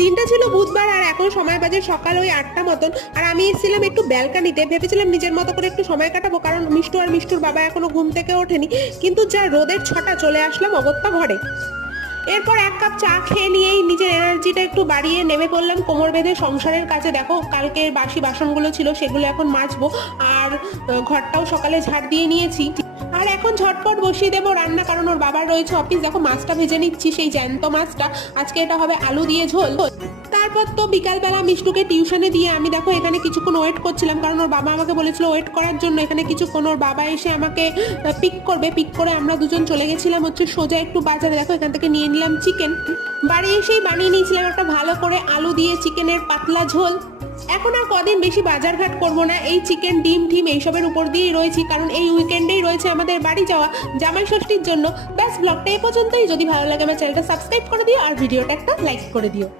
দিনটা ছিল বুধবার আর এখন সময় বাজে সকাল ওই 8টা মতন। আর আমি এসেছিলাম একটু ব্যালকানিতে, ভেবেছিলাম নিজের মতো করে একটু সময় কাটাবো, কারণ মিষ্টু আর মিষ্টুর বাবা এখনো ঘুম থেকে ওঠেনি। কিন্তু যা রোদের ছটা, চলে আসলাম অগত্যা ঘরে। এরপর এক কাপ চা খেয়ে নিয়েই নিজের এনার্জিটা একটু বাড়িয়ে নেমে পড়লাম কোমর বেঁধে সংসারের কাছে। দেখো কালকে বাসি বাসনগুলো ছিল সেগুলো এখন মাজবো, আর ঘরটাও সকালে ঝাড় দিয়ে নিয়েছি। আর এখন ঝটপট বসিয়ে দেবো রান্না, কারণ ওর বাবার রয়েছে অফিস। দেখো মাছটা ভেজে নিচ্ছি, সেই জ্যান্ত মাছটা। আজকে এটা হবে আলু দিয়ে ঝোল। তারপর তো বিকালবেলা মিষ্টুকে টিউশনে দিয়ে আমি দেখো এখানে কিছুক্ষণ ওয়েট করছিলাম, কারণ ওর বাবা আমাকে বলেছিল ওয়েট করার জন্য। এখানে কিছুক্ষণ ওর বাবা এসে আমাকে পিক করবে, পিক করে আমরা দুজন চলে গেছিলাম হচ্ছে সোজা একটু বাজারে। দেখো এখান থেকে নিয়ে নিলাম চিকেন। বাড়ি এসেই বানিয়ে নিয়েছিলাম একটা ভালো করে আলু দিয়ে চিকেনের পাতলা ঝোল। এখন আর কদিন বেশি বাজারঘাট করবো না, এই চিকেন ডিম টিম এইসবের উপর দিয়েই রয়েছি, কারণ এই উইকেন্ডেই রয়েছে আমাদের বাড়ি যাওয়া জামাই ষষ্ঠীর জন্য। ব্যাস ব্লগটা এই পর্যন্তই। যদি ভালো লাগে আমার চ্যানেলটা সাবস্ক্রাইব করে দিও আর ভিডিওটা একটা লাইক করে দিও।